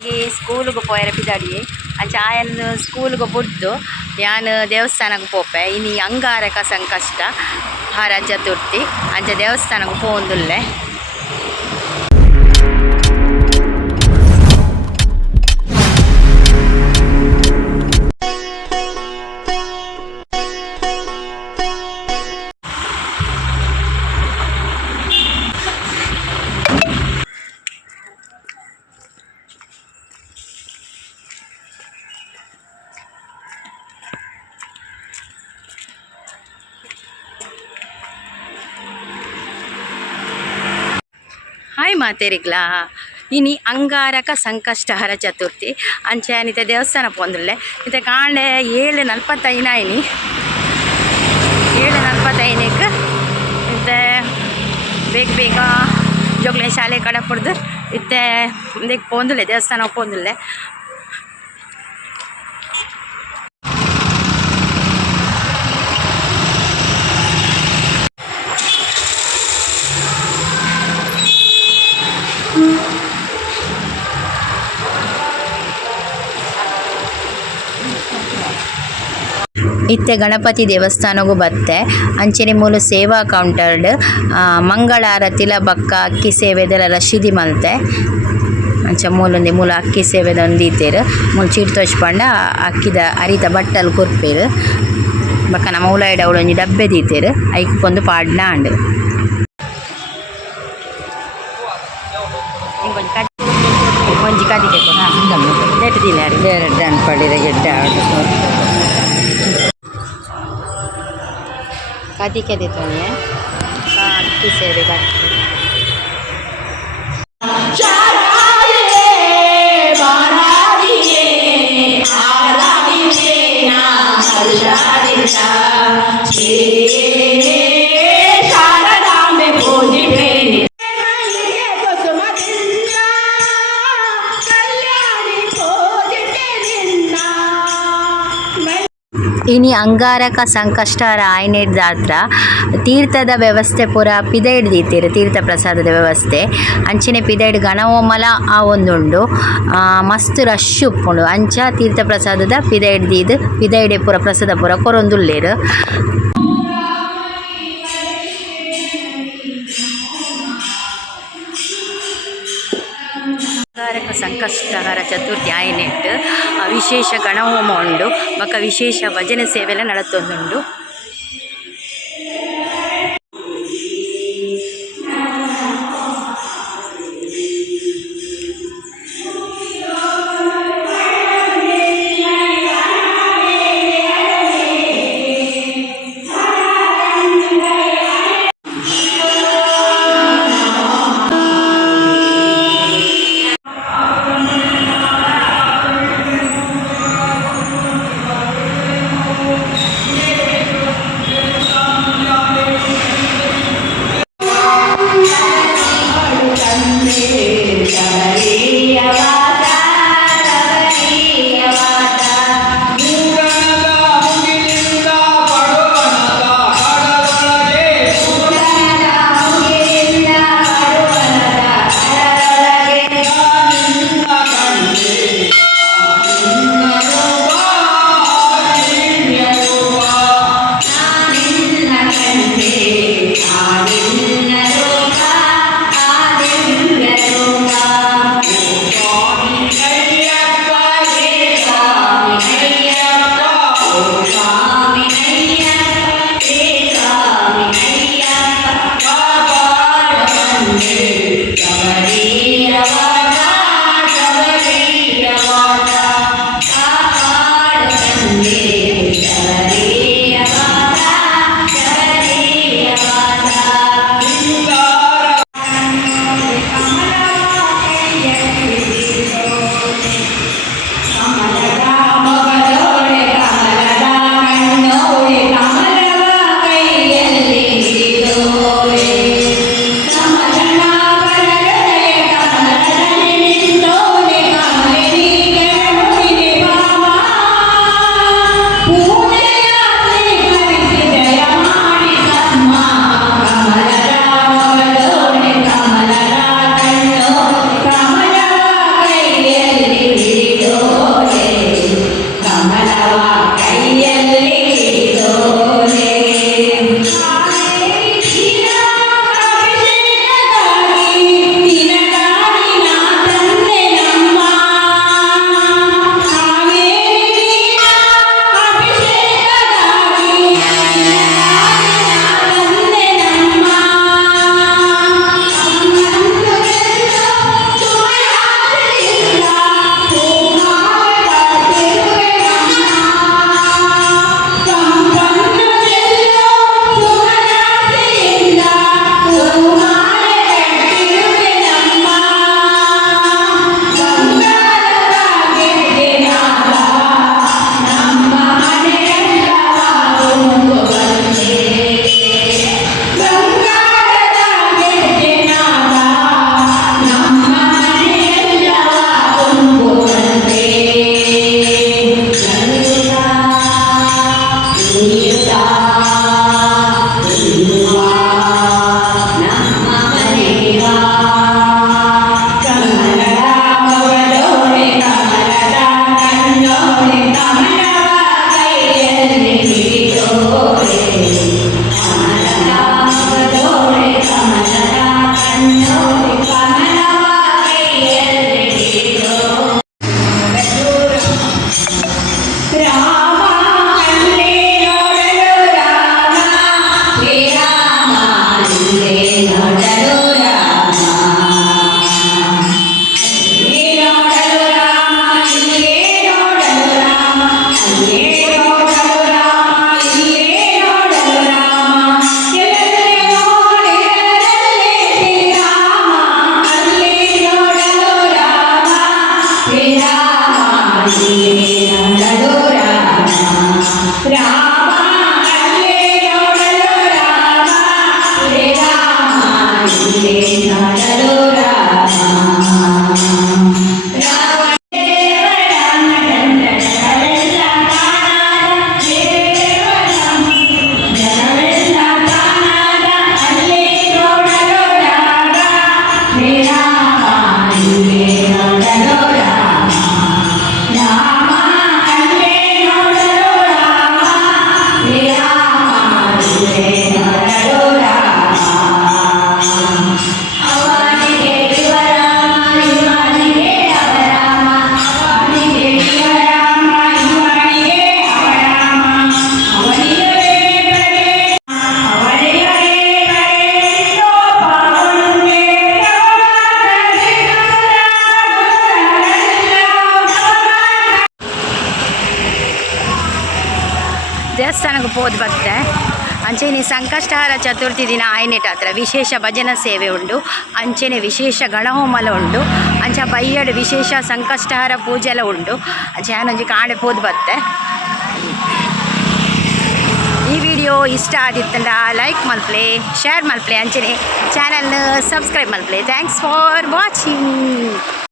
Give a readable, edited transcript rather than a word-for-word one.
ಈ ಸ್ಕೂಲಿಗೆ ಪೋಯರೆ ಪಿದಾಡಿ ಅಂಚ ಆಯನ ಸ್ಕೂಲಿಗೆ ಬಿಡ್ದು ಯಾನು ದೇವಸ್ಥಾನಕ್ಕೆ ಪೋಪೆ ಇನ್ನು ಅಂಗಾರಕ ಸಂಕಷ್ಟ ಹರ ಚತುರ್ಥಿ ಅಂಚ ದೇವಸ್ಥಾನಕ್ಕೆ ಪೋಂದುಲ್ಲೆ. ಹಾಯ್ ಮಾತೇರಿಗ್ಲಾ ಇನಿ ಅಂಗಾರಕ ಸಂಕಷ್ಟಹರ ಚತುರ್ಥಿ ಅಂಚೆ ನಿತೆ ದೇವಸ್ಥಾನ ಪೋಂದುಲ್ಲೆ ಇತ್ತೆ ಕಾಂಡೆ 7:45 7:45ಕ್ಕೆ ಇತ್ತೆ ಬೇಗ ಜೋಗ್ಲೆ ಶಾಲೆ ಕಡೆ ಪಡ್ದು ಇತ್ತೆ ಇದಕ್ಕೆ ಪೋಂದುಲ್ಲೆ ದೇವಸ್ಥಾನ ಪೋಂದುಲ್ಲೆ. ಇತ್ತೆ ಗಣಪತಿ ದೇವಸ್ಥಾನಗೂ ಬತ್ತೆ ಅಂಚನೆ ಮೂಲು ಸೇವಾ ಕೌಂಟರ್ಡ್ ಮಂಗಳಾರತಿಲ ಬಕ್ಕ ಅಕ್ಕಿ ಸೇವೆದೆಲ್ಲ ರಶೀದಿ ಮಲ್ತೆ ಅಂಚ ಮೂಲ ಅಕ್ಕಿ ಸೇವೆದ ಒಂದು ದೀತೇರು ಮೂಲು ಚೀಟ್ ತೋಚ್ಪಂಡ ಅಕ್ಕಿದ ಅರಿತ ಬಟ್ಟಲು ಕೊರ್ಪೇರು ಬಕ್ಕ ನಮ್ಮ ಉಲಾಯ್ಡ ಅವಳು ಒಂಜಿ ಡಬ್ಬೆ ದೀತೇರು ಐಕೊಂದು ಪಾಡ್ನ ಅಂಡು ಒಂಜಿ ಕದಿಗೆ ನೆಟ್ಟು ತಿನ್ನಾರು ಬೇರೆ ಪಡಿದ ಗೆಡ್ಡ ಕದಿಕೆ ದಿತ್ತೋನೆ ಅಕ್ಕಿ ಸೇವೆ ಬಟ್ಟೆ ಇನಿ ಅಂಗಾರಕ ಸಂಕಷ್ಟಹರ ಆಯ್ನೆಡ್ ಜಾತ್ರ ತೀರ್ಥದ ವ್ಯವಸ್ಥೆ ಪೂರ ಪಿದೈಡ್ ದೀತೀರು ತೀರ್ಥ ಪ್ರಸಾದದ ವ್ಯವಸ್ಥೆ ಅಂಚನೆ ಪಿದೈಡ್ ಗಣಹೋಮಲ ಆ ಒಂದುಂಡು ಮಸ್ತ್ ರಶ್ ಉಪ್ಪುಂಡು ಅಂಚ ತೀರ್ಥ ಪ್ರಸಾದದ ಪಿದೈಡ್ ದೀದು ಪಿದೈಡೆ ಪೂರ ಪ್ರಸಾದ ಪೂರ ಕೊರೊಂದುಲ್ಲೇರು. ಅಂಗಾರಕ ಸಂಕಷ್ಟಹರ ಚತುರ್ಥಿ ಆಯ್ನೆಟ್ ವಿಶೇಷ ಗಣಹೋಮ ಉಂಡು ಬೊಕ್ಕ ವಿಶೇಷ ಭಜನೆ ಸೇವೆಲ್ಲ ನಡತೊಂದುಂಡು. ದೇವಸ್ಥಾನಕ್ಕೆ ಹೋದ್ ಬತ್ತೆ ಅಂಚೆನೆ ಸಂಕಷ್ಟಹಾರ ಚತುರ್ಥಿ ದಿನ ಆಯ್ನೆಟ ಹತ್ರ ವಿಶೇಷ ಭಜನಾ ಸೇವೆ ಉಂಡು ಅಂಚೆನೆ ವಿಶೇಷ ಗಣಹೋಮಲ ಉಂಡು ಅಂಚ ಬೈಯಡ್ ವಿಶೇಷ ಸಂಕಷ್ಟಹಾರ ಪೂಜೆ ಎಲ್ಲ ಉಂಡು ಅಂಚೆ ನಾನೊಂಜಿ ಕಾಣೆ ಹೋದ್ ಬತ್ತೆ. ಈ ವಿಡಿಯೋ ಇಷ್ಟ ಆದಿತ್ತಂಡ ಲೈಕ್ ಮಲ್ಪ್ಲೆ ಶೇರ್ ಮಲ್ಪ್ಲೆ ಅಂಚೆನೆ ಚಾನಲ್ನ ಸಬ್ಸ್ಕ್ರೈಬ್ ಮಲ್ಪ್ಲೆ. Thanks for watching.